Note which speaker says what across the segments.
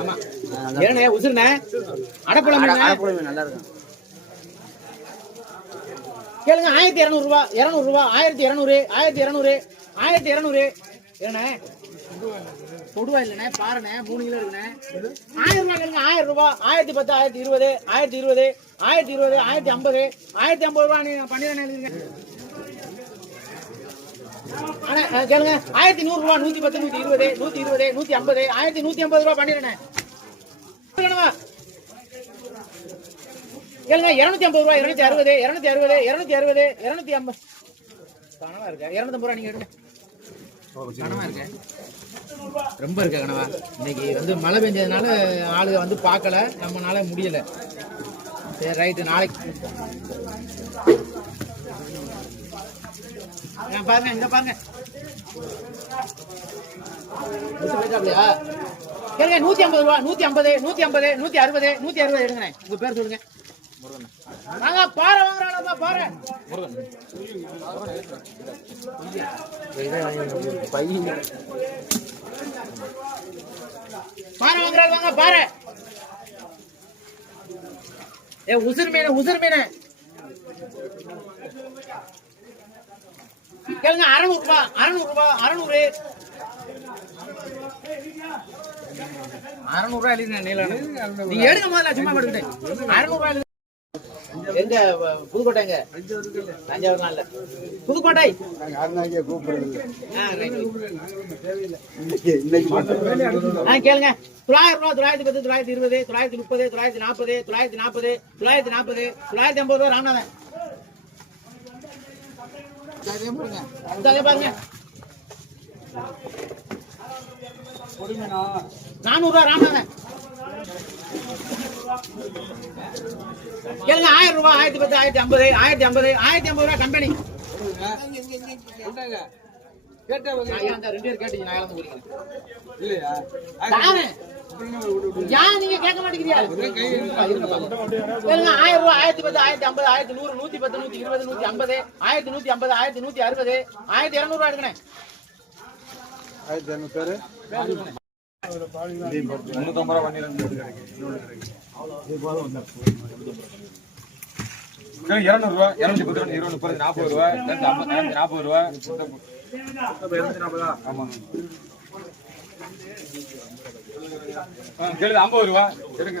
Speaker 1: ஆமா ஏண்ணே உசுருண்ணே அடக்குழம்பு
Speaker 2: அடப்புழமை நல்லா இருக்கும்
Speaker 1: கேளுங்க ஆயிரத்தி இரநூறு ரூபா இரநூறு ரூபா ஆயிரத்தி இரநூறு ஆயிரத்தி இரநூறு ஆயிரத்தி இரநூறு. ஏண்ணே கொடுவா இல்லைண்ணே பாருண்ணே மூணு கிலோ இருக்குண்ணே. ஆயிரம் ரூபாய் கேளுங்க ஆயிரம் ரூபாய். ஆயிரத்தி பத்து ஆயிரத்தி இருபது ஆயிரத்தி இருபது ஆயிரத்தி இருபது ஆயிரத்தி ஐம்பது ஆயிரத்தி ஐம்பது ரூபா நீங்க பண்ணிடுறேன் எழுதிருக்கேன் அண்ணே, கேளுங்க. ஆயிரத்தி நூறு ரூபா நூத்தி பத்து நூத்தி இருபது நூத்தி இருபது நூத்தி ஐம்பது ஆயிரத்தி நூத்தி ஐம்பது ரூபா பண்ணிடுறேன் கேளுங்க இருநூத்தி ஐம்பது ரூபா இருநூத்தி அறுபது இருநூத்தி அறுபது இருநூத்தி அறுபது இருநூத்தி ஐம்பது. பணமா இருக்க? இருநூத்தி ஐம்பது ரூபா நீங்க எடுங்க. கனவா இருக்க? ரொம்ப இருக்க கனவா. இன்னைக்கு வந்து மழை பெஞ்சதுனால ஆளுங்க வந்து பார்க்கல. நம்மனால முடியல. சரி ரைட்டு நாளைக்கு பாருங்க இந்த பாருங்க? கேளுங்க நூத்தி ஐம்பது ரூபா நூத்தி ஐம்பது நூத்தி ஐம்பது நூத்தி அறுபது நூத்தி அறுபது எடுங்க உங்க பேர் சொல்லுங்க. நாங்க பாறை பாரு. வாங்குறாள் வாங்க பாரு. ஏ உசுர் மீன் உசுர் மீன். கேளுங்க அறுநூறு ரூபாய் அறுநூறு. ரூபாய் அறுநூறு அறுநூறு ரூபாய் எழுதினேன் நீலன் நீங்க எடுங்க முதல்ல சும்மா படுக்கிட்டு அறுநூறு ரூபாய் எங்க புதுக்கோட்டை? எங்க இல்ல புதுக்கோட்டை கேளுங்க. தொள்ளாயிரம் ரூபா தொள்ளாயிரத்தி பத்து தொள்ளாயிரத்தி இருபது தொள்ளாயிரத்தி முப்பது தொள்ளாயிரத்தி நாற்பது தொள்ளாயிரத்தி நாற்பது தொள்ளாயிரத்தி நாற்பது தொள்ளாயிரத்தி ஐம்பது ரூபா ராமநாதன் பாருங்க. நானூறு ரூபா ராமநாதன். கேளுங்க ஆயிரம் ரூபாய் ஆயிரத்தி பத்து ஆயிரத்தி ஐம்பது ஆயிரத்தி ஐம்பது ஆயிரத்தி ஐம்பது ரூபா கம்பெனி ஆயிரம் ரூபாய் ஆயிரத்தி பத்து ஆயிரத்தி ஐம்பது ஆயிரத்தி நூறு நூத்தி பத்து நூத்தி இருபது நூத்தி ஐம்பது ஆயிரத்தி நூத்தி ஐம்பது ஆயிரத்தி நூத்தி அறுபது ஆயிரத்தி இருநூறு ரூபாய் எடுக்கணும்
Speaker 3: இருநூறு ரூபா இருநூத்தி பத்து இருபது முப்பது நாற்பது ரூபா இரநூத்தி நாற்பது ரூபா ஆமா ஆ, கேளுங்க ஐம்பது ரூபா எடுங்க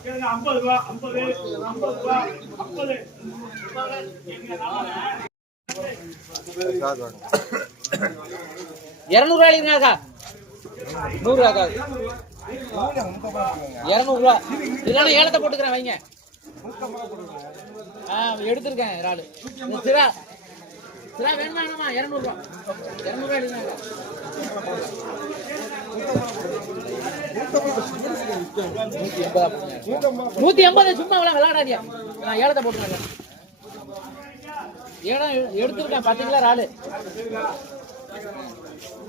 Speaker 4: ஐம்பது ஐம்பது ரூபா ஐம்பது.
Speaker 1: இருநூறு ரூபாய் எழுதினாக்கா நூறு ரூபாக்கா இருநூறு ரூபா. இல்லைன்னா ஏலத்தை போட்டுக்கிறேன் வைங்க. ஆ எடுத்திருக்கேன் இறாலு. இந்த சிரா சிரா வேணுமா வேணுமா இருநூறு இரநூறுவா இருநூறு நூத்தி எண்பது சும்மா விளா விளையாடாதியா நான் ஏலத்தை போட்டுருக்கேன் ஏடம் எடுத்திருக்கேன் பத்து கிலோ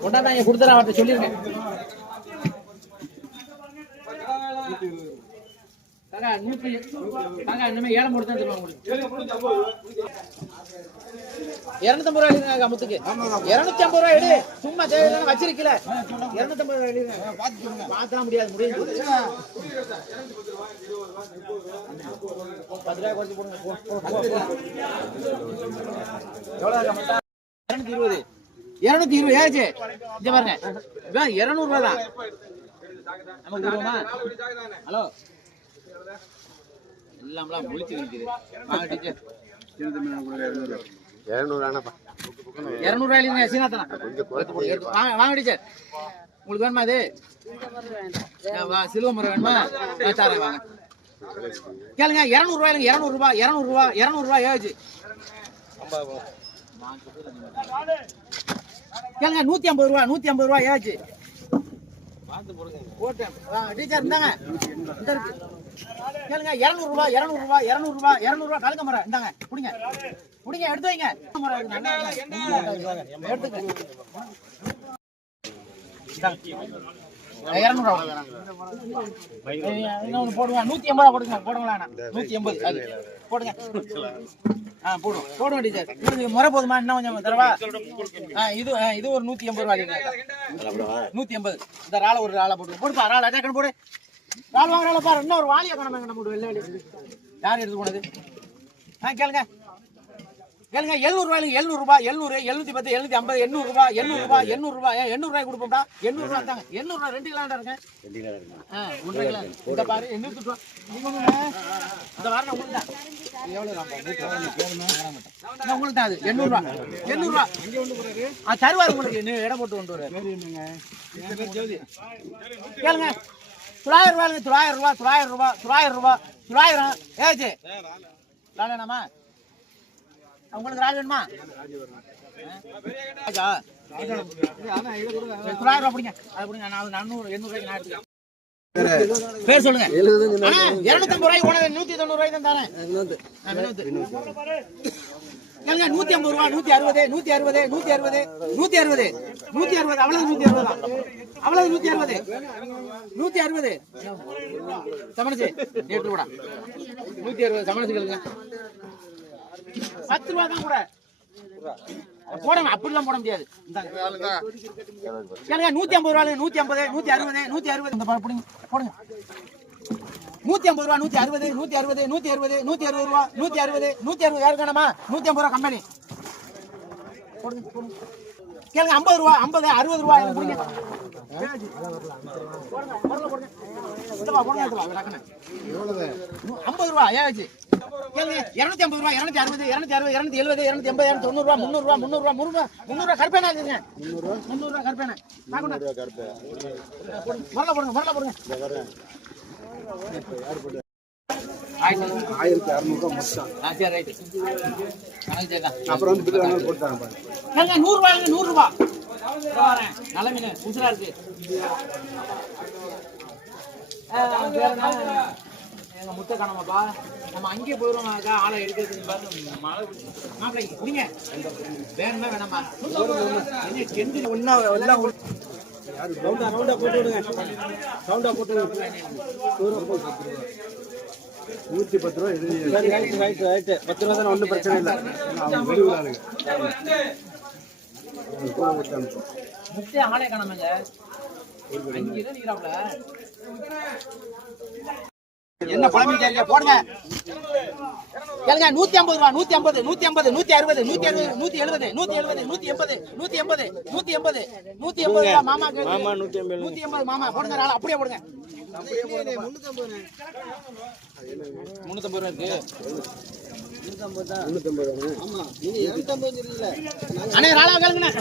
Speaker 1: கொண்டாந்தாங்க கொடுத்துறேன் அவர்கிட்ட சொல்லியிருக்கேன் காக்கா, நூத்தி காக்கா, இனிமே ஏலம் போட்டு தான் தருவாங்க உங்களுக்கு. இருநூத்தம்பது ரூபாய் எழுதுங்க முத்துக்கு இருநூத்தி ஐம்பது ரூபாய் எடு. சும்மா தேவையில்லை வச்சிருக்கல. இருநூத்தம்பது ரூபாய் எழுதுங்க பார்த்தா முடியாது முடியும் பத்து ரூபாய் குறைச்சி போடுங்க. போ, போ, இருநூத்தி இருபது. இருநூத்தி இருபது. ஏச்சு இங்க பாருங்க. இதான் இருநூறு ரூபாய் தான். நமக்கு ஹலோ. எல்லாம்லாம் முழிச்சு நிற்குது. வாங்க டீச்சர். இருநூறு ரூபாய் சீனாத்தனா. வாங்க வாங்க டீச்சர். உங்களுக்கு வேணுமா வா சிலுவ முறை வேணுமா? தரேன் வாங்க. கேளுங்க இருநூறு ரூபாய் இருநூறு ரூபாய் இருநூறு ரூபாய் இருநூறு ரூபாய் இருநூறு ரூபாய் ஏச்சு கேளுங்க நூத்தி ஐம்பது ரூபா நூத்தி ஐம்பது ரூபா ஆ, டீச்சர் இருக்கு. கேளுங்க இருநூறு ரூபா இருநூறு ரூபா இருநூறு ரூபா இருநூறு ரூபா கலக்க மரம் இந்தாங்க குடிங்க குடிங்க எடுத்து வைங்க. எடுத்துக்க போடுங்க. நூற்றி எண்பதா போடுங்க. போடுங்களா நூற்றி எண்பது. அது. போடுங்க. ஆ போடுவோம் போடுவோம் டீச்சர் இது முறை போதுமா? இன்னும் கொஞ்சம் தரவா? ஆ இது ஆ, இது ஒரு நூற்றி எண்பது ரூபா நூற்றி எண்பது. இந்த ராளை ஒரு ராளை போட்டு. போடுப்பா ராளை அதான் போடு. ராள் வாங்க ராளை பாரு. இன்னும் ஒரு வாலியை கணமே கண்ண போடு. வெள்ளை யார் எடுத்து போனது? ஆ கேளுங்க. கேளுங்க எழுநூறு எழுநூறுபா எழுநூறு எழுநூத்தி பத்து எழுநூத்தி ஐம்பது எண்ணூறுபா எண்ணூறுபா எண்ணூறுபா ரூபாய் எண்ணூறு ரூபாய் ஏன் எண்ணூறுரூவா ரூபாய் கொடுப்போம்டா. எண்ணூறு தாங்க. எண்ணூறு ரெண்டு கிலோ ஆ, ஒன்றரை கிலோ. இந்த பாரு எண்ணூத்தி ரூபா இந்த வாரம் உங்களுக்கு தான் இது உங்களுக்கு தான் அது. எண்ணூறு ரூபா ஆ தருவார் உங்களுக்கு. நீ இடம் போட்டு கொண்டு வர கேளுங்க. தொள்ளாயிரம் ரூபாய் தொள்ளாயிரம் ரூபா தொள்ளாயிரம் ரூபாய் தொள்ளாயிரம் ரூபாய் தொள்ளாயிரம் ஏச்சு வேணாமா உங்களுக்கு ராஜ் வேணுமா? ராஜா? தொள்ளாயிரம் ரூபாய் பிடிங்க. அது பிடிங்க நான் நானூறு எண்ணூறு ரூபாய்க்கு நான் எடுத்துக்கிறேன். பேர் சொல்லுங்க. இருநூத்தம்பது ரூபாய்க்கு போனது நூத்தி தொண்ணூறு ரூபாய்க்கு தான் தரேன். ஏங்க, நூத்தி ஐம்பது ரூபா நூத்தி அறுபது நூத்தி அறுபது நூத்தி அறுபது நூத்தி அறுபது நூத்தி அறுபது அவ்வளவு நூத்தி அறுபது தான். அவ்வளவு நூத்தி அறுபது. நூத்தி அறுபது. சமணசி எட்டு ரூபா நூத்தி அறுபது சமணசி கேளுங்க. பத்து ரூபா தான் கூட. போடுங்க அப்படிலாம் போட முடியாது. இந்தாங்க. கேளுங்க நூத்தி ஐம்பது ரூபா நூத்தி ஐம்பது நூத்தி அறுபது நூத்தி அறுபது. இந்த பாரு, பிடிங்க போடுங்க. நூத்தி ஐம்பது ரூபா நூத்தி அறுபது நூத்தி அறுபது நூத்தி அறுபது நூத்தி அறுபது ரூபா நூத்தி அறுபது நூத்தி அறுபது. யாரு வேணுமா? நூத்தி ஐம்பது ரூபா கம்பெனி போடுங்க, கேளுங்க ஐம்பது ரூபா ஐம்பது அறுபது ரூபா எனக்கு ஐம்பது ரூபா ஏச்சு கேளுங்க இருநூத்தி ஐம்பது ரூபா இருநூத்தி அறுபது இருநூத்தி அறுபது இருநூத்தி எழுபது இருநூத்தி எண்பது இருநூத்தி தொண்ணூறு ரூபா முந்நூறு ரூபா முந்நூறு ரூபா முந்நூறு முந்நூறு ரூபா கருப்பேனா இருக்குங்க முந்நூறு ரூபா கருப்பேனா? முரல போடுங்க முரல போடுங்க.
Speaker 2: ஆயிரத்தி அறுநூறுவா மொத்தம். அப்புறம் வந்து போட்டாங்க பாருங்க.
Speaker 1: ஏங்க, நூறு ரூபாய்ங்க, நூறு ரூபா. இதோ வரேன். நல்ல மீன், இருக்கு. ஆ, பேர் என்ன? எங்க முத்த காணோமாப்பா. நம்ம அங்கேயே அக்கா, ஆளை எடுக்கிறதுக்கு பாருங்க, மழை. மாப்பிள்ளை. வேற என்ன வேணாமா? என்ன கெஞ்சி ஒண்ணா எல்லாம்.
Speaker 2: ரவுண்டா ரவுண்டா போட்டு விடுங்க ரவுண்டா போட்டு நூத்தி பத்து ரூபா இது ரைட்டு ரைட்டு ரைட்டு பத்து ரூபா தானே ஒன்றும் பிரச்சனை இல்லை
Speaker 1: முத்தைய ஆளே காணாமங்க. நிக்கிறாப்புல. என்ன புலம்பிட்டீங்க போடுங்க. கேளுங்க நூத்தி ஐம்பது ரூபா நூத்தி ஐம்பது நூத்தி ஐம்பது நூத்தி அறுபது நூத்தி அறுபது நூத்தி எழுபது நூத்தி எழுபது நூத்தி எண்பது நூத்தி எண்பது நூத்தி எண்பது நூத்தி எண்பது ரூபா மாமா மாமா நூத்தி எண்பது. நூத்தி எண்பது மாமா போடுங்க ராள அப்படியே போடுங்க. முன்னூத்தம்பது ரூபா இருக்கு. அண்ணே ராளா கேளுங்கண்ணே.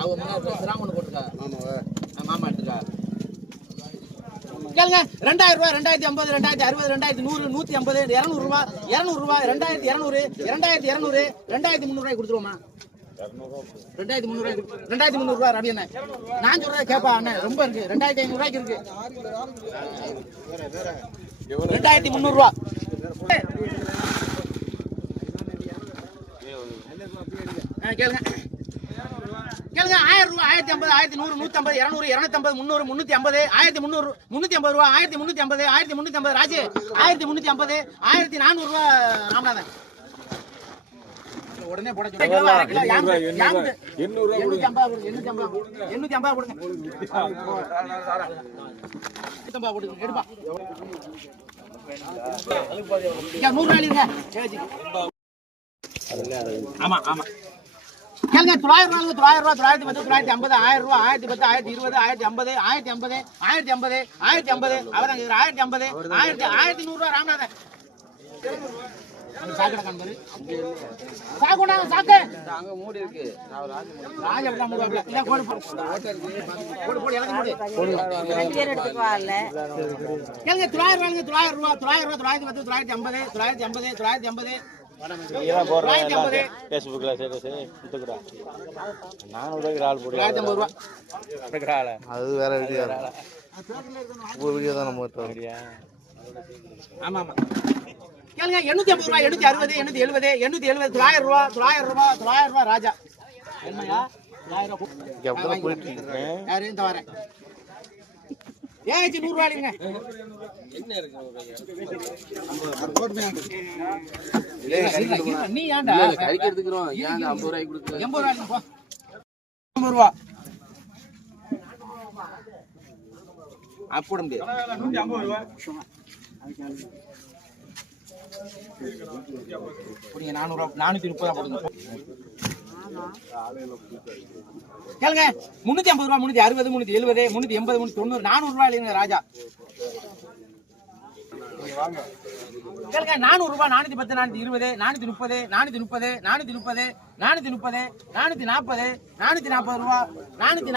Speaker 1: அவ முன்னாடி சிராம ஒண்ணு போட்டுருக்கா ஆ, மாமா எடுத்துக்கா. கேளுங்க. ரெண்டாயிரம் ரூபாய் ரெண்டாயிரத்தி ஐம்பது ரெண்டாயிரத்தி அறுபது ரெண்டாயிரத்தி நூறு நூத்தி ஐம்பது இருநூறு ரூபாய் இருநூறு ரூபாய் ரெண்டாயிரத்தி இருநூறு ரெண்டாயிரத்தி இருநூறு ரெண்டாயிரத்தி முந்நூறு ரூபாய் கொடுத்துருவோமா? ரெண்டாயிரத்தி முந்நூறு ரெண்டாயிரத்தி முந்நூறு ரூபாய் ரவி அண்ணன் நான் சொல்றேன் கேப்பா அண்ணன் ரொம்ப இருக்கு. ரெண்டாயிரத்தி ஐநூறு ரூபாய்க்கு இருக்கு. ரெண்டாயிரத்தி முந்நூறு ரூபா ஆ, கேளுங்க. கேளுங்க ஆயிரம் ரூபாய் ஆயிரத்தி ஐம்பது ஆயிரத்தி நூறு நூத்தி ஐம்பது இருநூறு இருநூத்தி ஐம்பது முந்நூறு முன்னூத்தி ஐம்பது ஆயிரத்தி முந்நூறு முன்னூத்தி ஐம்பது ரூபா ஆயிரத்தி முன்னூத்தி ஐம்பது ஆயிரத்தி முன்னூத்தி ஐம்பது ராஜு ஆயிரத்தி முன்னூத்தி ஐம்பது ஆயிரத்தி நானூறு ரூபா ராமநாதன் உடனே போட. எண்ணூத்தி ஐம்பது கொடுங்க, எடுப்பா. நூறு இருங்க. கேஜி. ஆமா ஆமா கேளுங்க தொள்ளாயிரம் ரூபாய் தொள்ளாயிரம் ரூபாய் தொள்ளாயிரத்தி பத்து தொள்ளாயிரத்தி ஐம்பது ஆயிரம் ரூபாய் ஆயிரத்தி பத்து ஆயிரத்தி இருபது ஆயிரத்தி ஐம்பது ஆயிரத்தி ஐம்பது ஆயிரத்தி ஐம்பது ஆயிரத்தி ஐம்பது அவதான் கேக்குறாரு. ஆயிரத்தி ஐம்பது ஆயிரத்தி ஆயிரத்தி நூறு ரூபாய் ராமநாதன் சாக்கடை காண்பாரு சாக்குடா சாக்கு
Speaker 2: அங்க மூடி இருக்கு
Speaker 1: ராஜ மூடுவாப்ல. இல்ல, போடு. போடு. கேளுங்க, தொள்ளாயிரம் ரூபாய்ங்க, தொள்ளாயிரம் ரூபாய், தொள்ளாயிரம் ரூபாய், தொள்ளாயிரத்தி பத்து, தொள்ளாயிரத்தி ஐம்பது, தொள்ளாயிரத்தி ஐம்பது, தொள்ளாயிரத்தி ஐம்பது, ஐம்பது
Speaker 2: ஃபேஸ்புக்கில் சரி சரி கொடுத்துக்குறேன் நானூறுரூவாய்க்கு ஆள் போடு
Speaker 1: தொள்ளாயிரத்தி ஐம்பது ரூபா.
Speaker 2: கொடுக்குற ஆளை
Speaker 5: அது வேற வீடியோ ஒரு வீடியோ தான் நம்ம எடுத்தோம்
Speaker 1: ஆமா ஆமா. கேளுங்க எண்ணூத்தி ஐம்பது ரூபாய் எண்ணூத்தி அறுபது எண்ணூத்தி எழுபது எண்ணூத்தி எழுபது தொள்ளாயிரம் ரூபா தொள்ளாயிரம் ரூபா தொள்ளாயிரம் ரூபாய் ராஜா. என்னையா தொள்ளாயிரம்
Speaker 5: போயிட்டு இருக்கேன்
Speaker 1: யாரு? இந்த வரேன். ஏச்சு நூறு ரூபாய் இல்லைங்க நீ ஏன்டா?
Speaker 2: கைக்கு எடுத்துக்கிறோம் ஏன் ஐம்பது ரூபாய்க்கு கொடுக்குறேன்
Speaker 1: எண்பது ரூபாய் ஐம்பது ரூபா. போட முடியாது. நானூறு நானூத்தி முப்பது ரூபா போடுங்க. கேளுங்க முன்னூத்தி ஐம்பது ரூபா முன்னூத்தி அறுபது முன்னூத்தி எழுபது முன்னூத்தி எண்பது முன்னூத்தி தொண்ணூறு நானூறு ரூபாய் இல்லைங்க ராஜா. கேளுங்க நானூறு ரூபாய் நானூத்தி பத்து நானூத்தி இருபது நானூத்தி முப்பது நானூத்தி முப்பது நானூத்தி முப்பது நானூத்தி முப்பது நானூத்தி நாற்பது நானூத்தி நாற்பது ரூபா நானூத்தி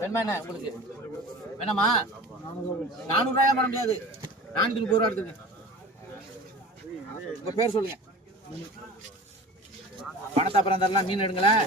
Speaker 1: வேணுமா என்ன உங்களுக்கு? வேணாமா? நானூறு ரூபாய் பண்ண முடியாது. நானூத்தி முப்பது ரூபா எடுத்துங்க உங்க பேர் சொல்லுங்க. பணத்தை அப்புறம் தரலாம் மீன் எடுங்களேன்.